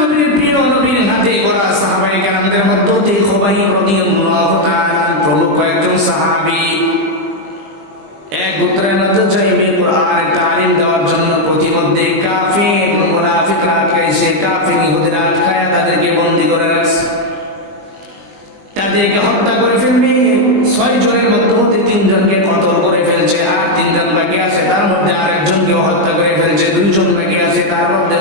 নবীর প্রিয় নবীর হাতে গড়া সাহাবায়ে কেরামদের মধ্যে থেকে খুবাইব রাদিয়াল্লাহু তাআলা প্রমুখ একজন সাহাবী এক গোত্রের মধ্যে যাইবে কোরআনের তালিম দেওয়ার জন্য। প্রতিমধ্যে কাফির মুনাফিকরা আটকাইছে, কাফির ইহুদিরা আটকায়া তাদেরকে বন্দী করে রাখছে, তাদেরকে হত্যা করে ফেলবে। 6 জনের মধ্যে 3 জনকে কতল করে ফেলছে, আর 3 জন বাকি আছে, তার মধ্যে আরেকজনকে হত্যা করে ফেলছে, 2 জন বাকি আছে, তার মধ্যে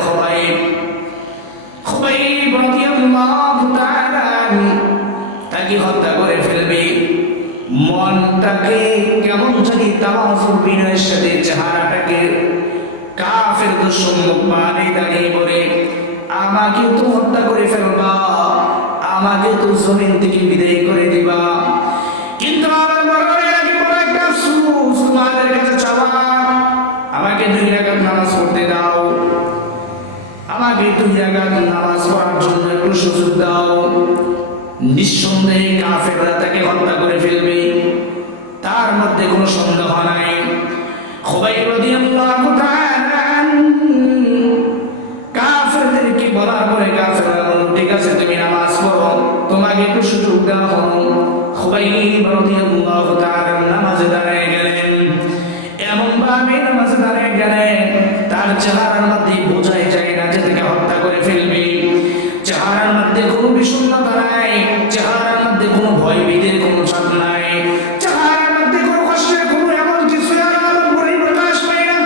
খুবাইব রাদিয়াল্লাহু তাআলা তাকে হত্যা করে ফেলবে। মনটাকে কেমন জানি তাওয়াফুর বিনয়ের সাথে চেহারাটাকে কাফের দুশমন মুখবাণী দাঁড়িয়ে বলে, আমাকে তো হত্যা করে ফেলবা, আমাকে তো জমিন থেকে বিদায় করে দিবা, কিন্তু আমার মরণের আগে বড় একটা আফসোস তোমাদের কাছে চাওয়া, আমাকে 2 রাকাত নামাজ পড়তে দাও, আমাকে 2 রাকাত নামাজ পড়ার জন্য একটু সুযোগ দাও। নিঃসন্দেহে কাফেররা তাকে হত্যা করে ফেলবে, তার মধ্যে কোনো সন্দেহ নাই। খুবাইব রাদিয়াল্লাহু তাআলা কাফেরদেরকে বলার পরে কাফেররা বলল, ঠিক আছে তুমি নামাজ পড়ো, তোমাকে একটু সুযোগ দেওয়া হলো। খুবাইব রাদিয়াল্লাহু তাআলা নামাজে দাঁড়িয়ে গেলেন, এমন ভাবে নামাজে দাঁড়িয়ে গেলেন তার চেহারার মধ্যে বোঝাই যায় না যে তাকে হত্যা করে ফেলবে। চেহারার মধ্যে কোনো বিষণ্ণতা নাই, চেহারার মধ্যে কোনো ভয় ভীতির কোনো ছাপ নাই, চেহারার মধ্যে কোনো কষ্টের কোনো এমন কিছু প্রকাশ পায় না।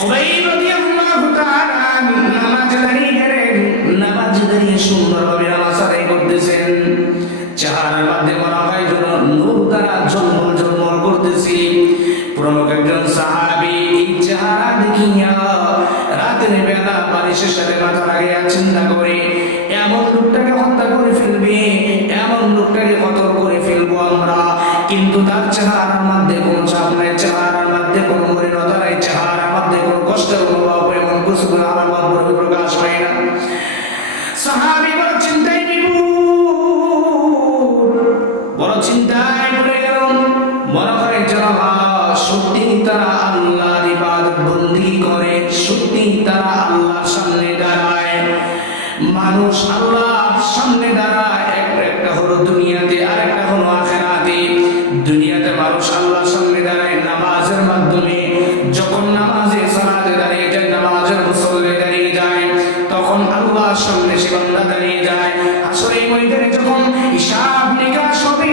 খুবাইব রাদিয়াল্লাহু তাআলা নামাজে দাঁড়িয়ে গেলেন, নামাজে দাঁড়িয়ে সুন্দরভাবে নামাজ আদায় করতেছেন। চেহারার মধ্যে মনে হয় যেন নূর দ্বারা ঝলমল ঝলমল করতেছে। প্রমুখ একজন সাহাবী এই চেহারা দেখিয়া রাতের বেলা বালিশের সাথে মাথা লাগাইয়া চিন্তা করে, এমন লোকটাকে হত্যা করে ফেলবে, এমন লোকটাকে কতল করে ফেলবো আমরা, কিন্তু তার চেহারার মধ্যে কোনো চাপ নাই, চেহারার মধ্যে কোনো মলিনতা নাই, চেহারার মধ্যে কোনো কষ্টের অনুভব এমন কিছু আলামত প্রকাশ পায় না। সাহাবী বড় চিন্তায় বড় চিন্তায় পড়ে গেল, মনে করে যেন সত্যি তারা আল্লাহর ইবাদত বন্দেগী করে, সত্যি তারা আল্লাহর সামনে দাঁড়ায়। মানুষ আল্লাহর সামনে দাঁড়ায়, একটা হলো দুনিয়াতে আর একটা হলো আখিরাতে। দুনিয়াতে মানুষ আল্লাহর সামনে দাঁড়ায় নামাজের মাধ্যমে, যখন নামাজে সালাতে দাঁড়িয়ে যায়, নামাজের মুসল্লি দাঁড়িয়ে যায়, তখন আল্লাহর সামনে সে বান্দা দাঁড়িয়ে যায়। আসলে ময়দানে যখন হিসাব নিকাশ হবে,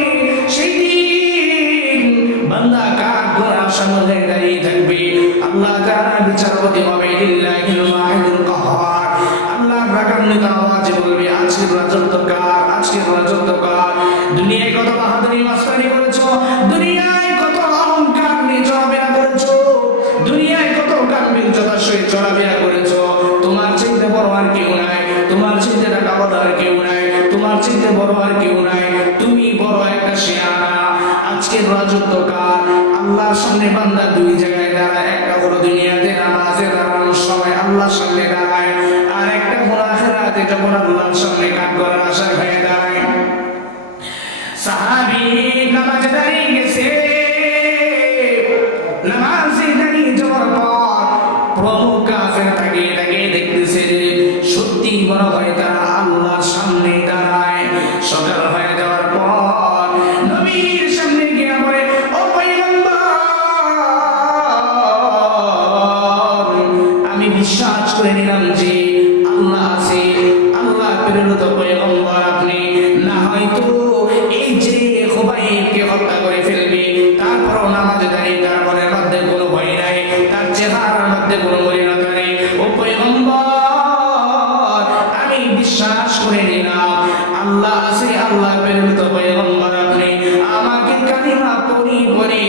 সেই দিন বান্দা কার গোনার সামনে দাঁড়িয়ে থাকবে, আল্লাহ তাআলা বিচারপতি হবে। লিল্লাহিল ওয়াহিদুল কাহ্হার, আল্লাহ রাগান্বিত আওয়াজে বলবে, আজকের রাজত্ব কার, আজকের রাজত্ব কার। দুনিয়ায় কত বাহাদুরি মাস্তানি করেছো, দুনিয়ায় কত অহংকার নিয়ে চলাফেরা করেছো, দুনিয়ায় কত গাম্ভীর্যতার সহিত চলাফেরা করেছো, তোমার চাইতে বড় আর কেউ নাই, তোমার চাইতে টাকাওয়ালা আর কেউ নাই, তোমার চাইতে বড় আর কেউ নাই, তুমি বড় একটা শিয়ানা। আজকের রাজত্ব কার? আল্লাহর সামনে বান্দা 2 জায়গায় দাঁড়ায়, একটা হলো দুনিয়াতে নামাজে দাঁড়ানোর সময় আল্লাহর সামনে দাঁড়ায়, আর একটা হলো আখিরাতে যখন আল্লাহর সামনে কাঠ করার আশা হয়ে দাঁড়ায়। সাহাবী নামাজে দাঁড়িয়ে গেছে, নামাজে দাঁড়িয়ে যাওয়ার পর প্রমুখ কাফের তাকিয়ে তাকিয়ে দেখতেছে, সত্যি মনে হয় তারা আল্লাহর সামনে দাঁড়ায়। সকাল হয়ে যাওয়ার পর নবীর সামনে গিয়ে বলে, ও পয়গম্বর, আমি বিশ্বাস করে নিলাম যে আল্লাহ আছে, আল্লাহ প্রেরিত পয়গম্বর আপনি, না হয়তো এই যে খুবাইবকে হত্যা করে ফেলবে, তারপরও নামাজে দাঁড়িয়ে তার মনের মধ্যে কোনো ভয় নাই, তার চেহারার মধ্যে কোনো মলিনতা নেই। ও পয়গম্বর, আমি বিশ্বাস করে নিলাম আল্লাহ আছে, আল্লাহ প্রেরিত পয়গম্বর আপনি, আমাকে কালিমা পড়ি পড়ি